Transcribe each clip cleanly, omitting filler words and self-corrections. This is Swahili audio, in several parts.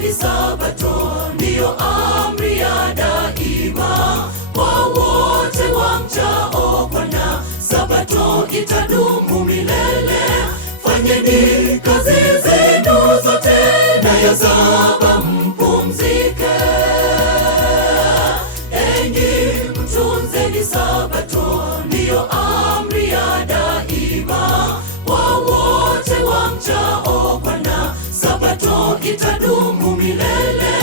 Tunzeni Sabato, ndiyo amri ya daima kwa wote wamchao Bwana. Sabato itadumu milele. Fanyeni kazi zenu zote, na ya saba mpumzike. Enyi mtunzeni Sabato, ndiyo amri ya daima kwa wote wamchao Bwana. Sabato itadumu milele.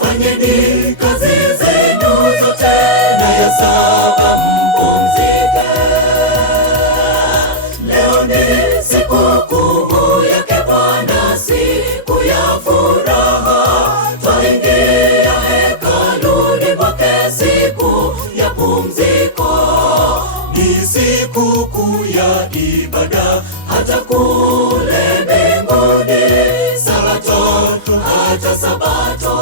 Fanyeni kazi zenu zote, na ya saba mpumzike. Leo ni sikukuu yake Bwana, siku ya furaha. Twaingia hekaluni mwake, siku ya pumziko. Ni sikukuu ya ibada, hata kule mbinguni. Sabato, hata Sabato.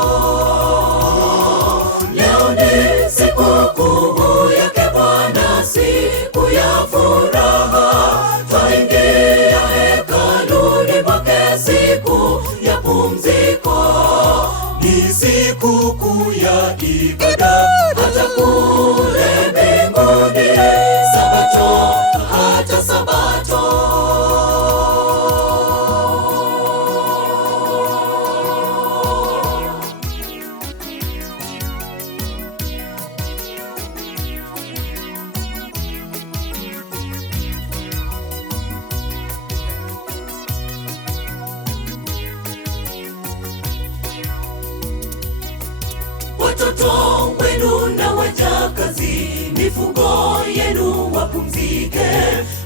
Leo ni sikukuu yake Bwana, siku ya furaha. Twaingia hekaluni mwake, siku ya pumziko. Ni sikukuu ya ibada, hata kule mbinguni. Sabato, hata Sabato. Watoto wenu na wajakazi, mifugo yenu wapumzike.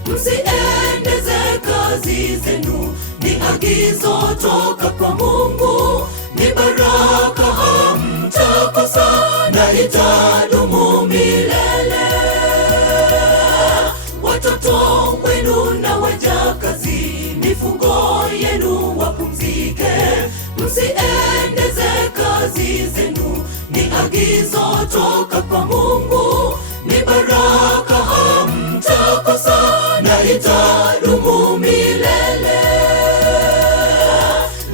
Msiendeze kazi zenu, ni agizo toka kwa Mungu. Ni baraka hamtakosa, na itadumu milele. Watoto wenu na wajakazi, mifugo yenu wapumzike. Msiendeze kazi zenu, ni agizo toka kwa Mungu. Ni baraka hamtakosa, na itadumu milele.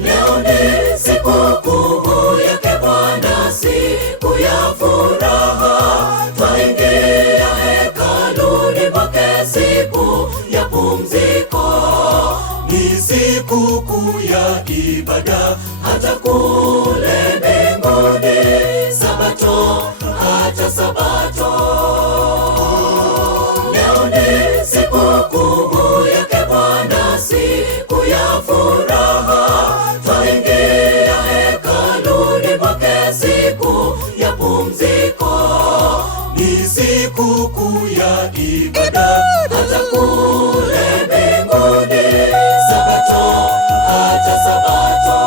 Leo ni sikukuu yake Bwana, siku ya furaha. Twaingia hekaluni mwake, siku ya pumziko. Ni sikukuu ya ibada, hata kule mbinguni. Sabato, hata Sabato. Leo ni sikukuu yake Bwana, siku ya furaha. Twaingia hekaluni mwake, siku ya pumziko. Ni sikukuu ya ibada, hata kule mbinguni. Sabato, hata Sabato.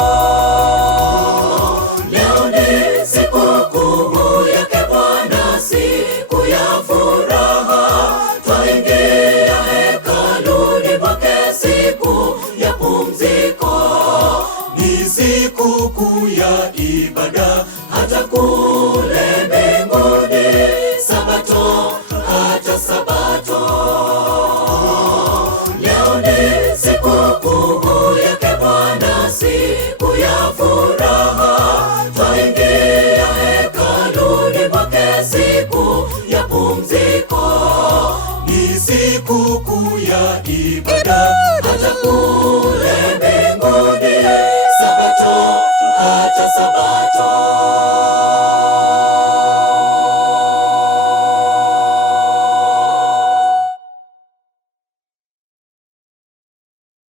Leo ni sikukuu yake Bwana, siku ya furaha. Twaingia hekaluni mwake, siku ya pumziko. Ni sikukuu ya ibada, hata kule mbinguni. Sabato, hata Sabato. Leo ni sikukuu yake Bwana, siku ya furaha. Twaingia hekaluni mwake, siku ya pumziko. Ni sikukuu ya ibada, hata